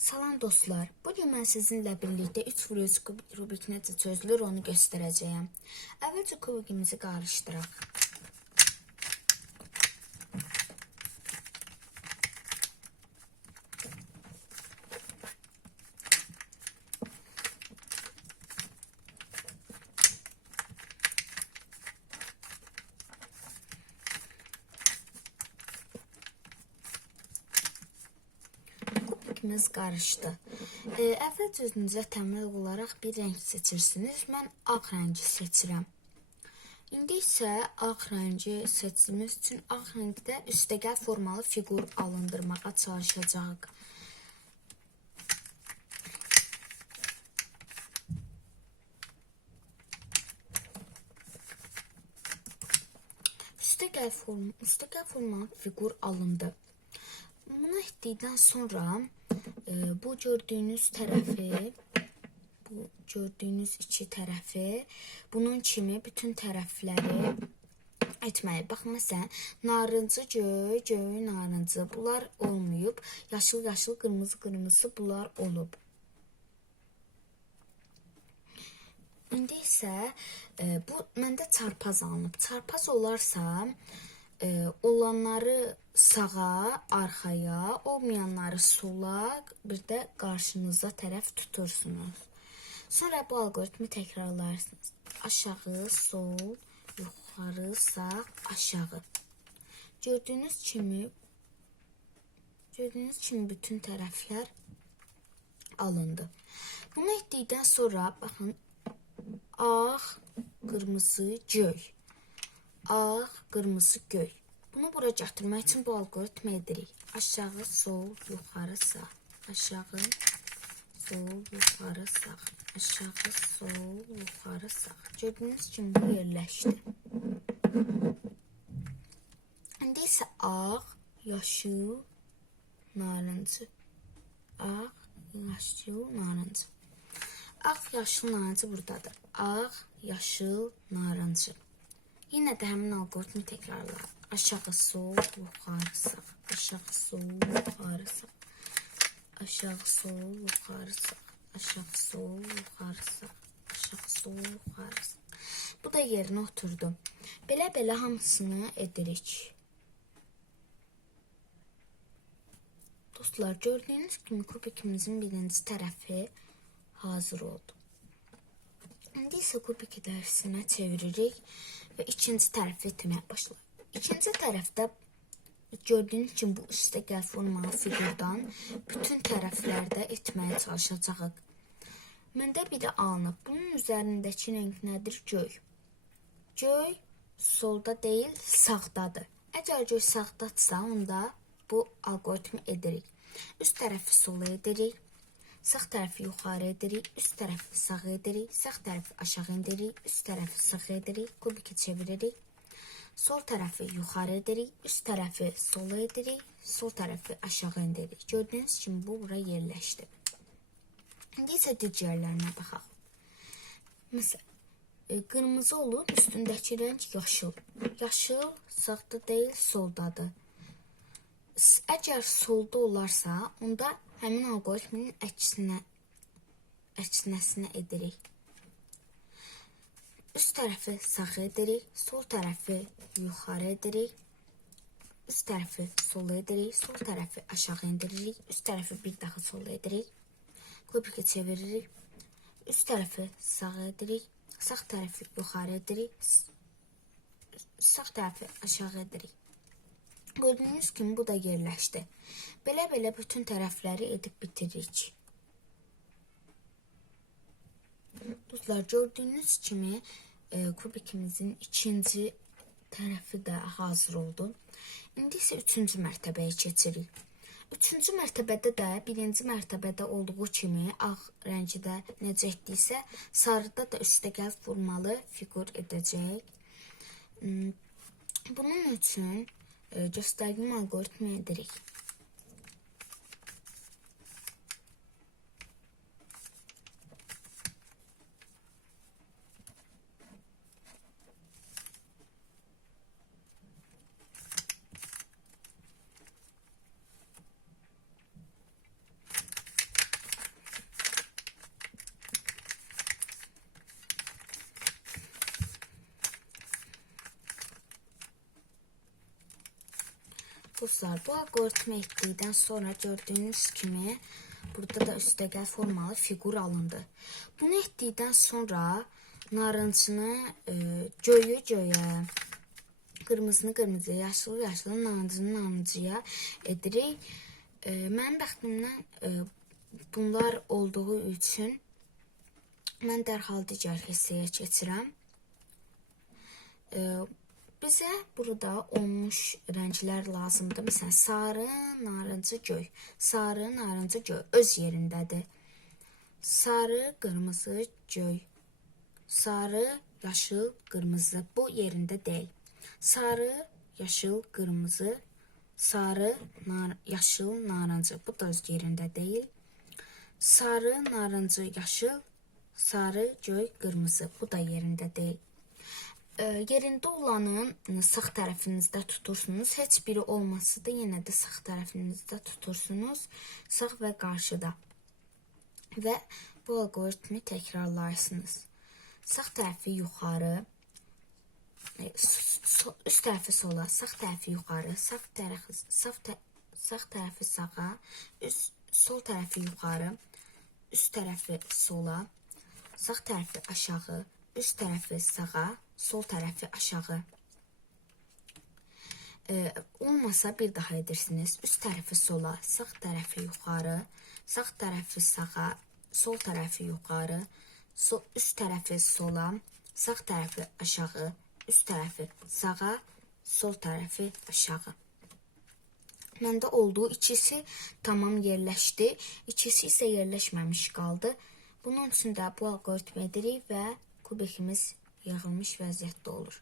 Salam dostlar. Bugün mən sizinlə birlikdə 3 vuruz Rubik necə çözülür onu göstərəcəyəm. Əvvəlcə kubikimizi qarışdıraq. Kubikimiz qarışdı. E, əvvəlcə özünüzə təməl olaraq bir rəng seçirsiniz. Mən ağ rəngi seçirəm. İndi isə ağ rəngi seçdiyimiz üçün ağ rəngdə üstəgəl formalı fiqur alındırmağa çalışacağıq. Üstəgəl form, üstəgəl formalı fiqur alındı. Bunu ettikten sonra e, bu gördüğünüz tərəfi bu gördüğünüz iki tərəfi bunun kimi bütün tərəfləri etməli. Bax məsələn, narıncı, göy, göy, narıncı bunlar olmayıb, yaşıl, yaşıl, qırmızı, qırmızı bunlar olub. İndi isə e, bu məndə çarpaz alınıb. Çarpaz olarsa e, olanları sağa, arxaya, olmayanları sola, bir də qarşınıza tərəf tutursunuz. Sonra bu algoritmi təkrarlarsınız. Aşağı, sol, yuxarı, sağ, aşağı. Gördüyünüz kimi gördüyünüz kimi bütün tərəflər alındı. Bunu etdikdən sonra baxın ağ, qırmızı, göy. Ağ, qırmızı, göy. Bunu bura gətirmək üçün bu algoritmi edirik. Aşağı, sol, yuxarı, sağ. Aşağı, sol, yuxarı, sağ. Aşağı, sol, yuxarı, sağ. Gördüyünüz kimi bu yerləşdi. İndi isə ağ, yaşıl, narıncı. Ağ, yaşıl, narıncı. Ağ, yaşıl, narıncı buradadır. Ağ, yaşıl, narıncı. Yine de həmin algoritmi təkrarla. Aşağı, sol, yuxarı, sağ. Aşağı, sol, yuxarı, sağ. Aşağı, sol, yuxarı, sağ. Aşağı, sol, yuxarı, sağ. Aşağı, sol, yuxarı, sağ. Bu da yerinə oturdu. Belə-belə hamısını edirik. Dostlar, gördüyünüz kimi kubikimizin birinci tərəfi hazır oldu. İndi isə kubiki dərsinə çeviririk və ikinci tərəfi etməyə başlayırıq. İkinci tərəfdə gördüyünüz kimi bu üstəgəl formalı fiqurdan bütün tərəflərdə etməyə çalışacağıq. Məndə biri alınıb. Bunun üzərindəki rəng nədir? Göy. Göy solda deyil, sağdadır. Əgər göy sağdadsa, onda bu algoritmi edirik. Üst tərəfi sola edirik. Sağ tərəfi yuxarı edirik, üst tərəfi sağ edirik, sağ tərəfi aşağı edirik, üst tərəfi sağ edirik, kubiki çeviririk. Sol tərəfi yuxarı edirik, üst tərəfi sola edirik, sol tərəfi aşağı edirik. Gördüyünüz kimi bu bura yerləşdi. İndi isə digərlərinə baxaq. Məsələn, e, qırmızı olub, üstündəki rəng yaşıl. Yaşıl sağda deyil, soldadır. Əgər solda olarsa, onda həmin algoritmin əksinə əksinəsini edirik. Üst tərəfi sağ edirik, sol tərəfi yuxarı edirik. Üst tərəfi sola edirik, sol tərəfi aşağı endiririk, üst tərəfi bir daha sola edirik. Kubiki çeviririk. Üst tərəfi sağ edirik, sağ tərəfi yuxarı edirik, sağ tərəfi aşağı edirik. Gördüyünüz kimi bu da yerləşdi. Belə-belə bütün tərəfləri edib bitiririk. Dostlar gördüyünüz kimi e, kubikimizin ikinci tərəfi də hazır oldu. İndi isə üçüncü mərtəbəyə keçirik. Üçüncü mərtəbədə də birinci mərtəbədə olduğu kimi ağ rəngidə necə etdiysə, sarıda da üstəgəl formalı fiqur edəcək. Hmm, Bunun üçün göstərdiyim algoritmi edirik. Dostlar bu algoritma etdikdən sonra gördüğünüz kimi burada da üstəgəl formalı fiqur alındı. Bunu etdikdən sonra narıncını e, göyü göyə, qırmızını qırmızıya, yaşılı yaşılı, nancını nancıya edirik. E, mənim bəxtimdən e, bunlar olduğu üçün mən dərhal digər hissəyə keçirəm. E, bizə burada olmuş rənglər lazımdır. Məsələn, sarı, narıncı, göy. Sarı, narıncı, göy öz yerindədir. Sarı, qırmızı, göy. Sarı, yaşıl, qırmızı bu yerində deyil. Sarı, yaşıl, qırmızı, sarı, nar yaşıl, narıncı bu da öz yerində deyil. Sarı, narıncı, yaşıl, sarı, göy, qırmızı bu da yerində deyil. E, yerində olanın sağ tərəfinizdə tutursunuz. Heç biri olmasa da yenə də sağ tərəfinizdə tutursunuz. Sağ və qarşıda. Və bu algoritmi təkrarlarsınız. Sağ tərəfi yuxarı, e, üst tərəfi sola, sağ tərəfi yuxarı, sağ tərəfi sağ, tə, sağ tərəfi sağa, üst sol tərəfi yuxarı, üst tərəfi sola, sağ tərəfi aşağı, üst tərəfi sağa, sol tərəfi aşağı. Ee, olmasa bir daha edirsiniz. Üst tərəfi sola, sağ tərəfi yuxarı, sağ tərəfi sağa, sol tərəfi yuxarı, üst tərəfi sola, sağ tərəfi aşağı, üst tərəfi sağa, sol tərəfi aşağı. Məndə olduğu ikisi tamam yerləşdi. İkisi isə yerləşməmiş qaldı. Bunun üçün də bu algoritmi edirik və kubikimiz yığılmış vəziyyətdə olur.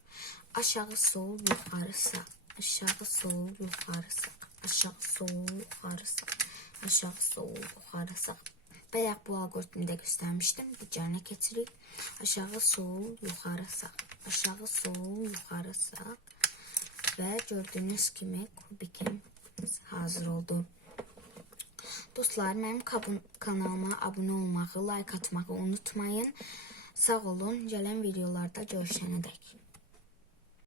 Aşağı sol, yuxarı sağ. Aşağı sol, yuxarı sağ. Aşağı sol, yuxarı sağ. Aşağı sol, yuxarı sağ. Bayaq bu algoritmi də göstərmişdim. Digərinə keçirik. Aşağı sol, yuxarı sağ. Aşağı sol, yuxarı sağ. Və gördüyünüz kimi kubikim hazır oldu. Dostlar, mənim kanalıma abunə olmağı, like atmağı unutmayın. Sağ olun. Gələn videolarda görüşənədək.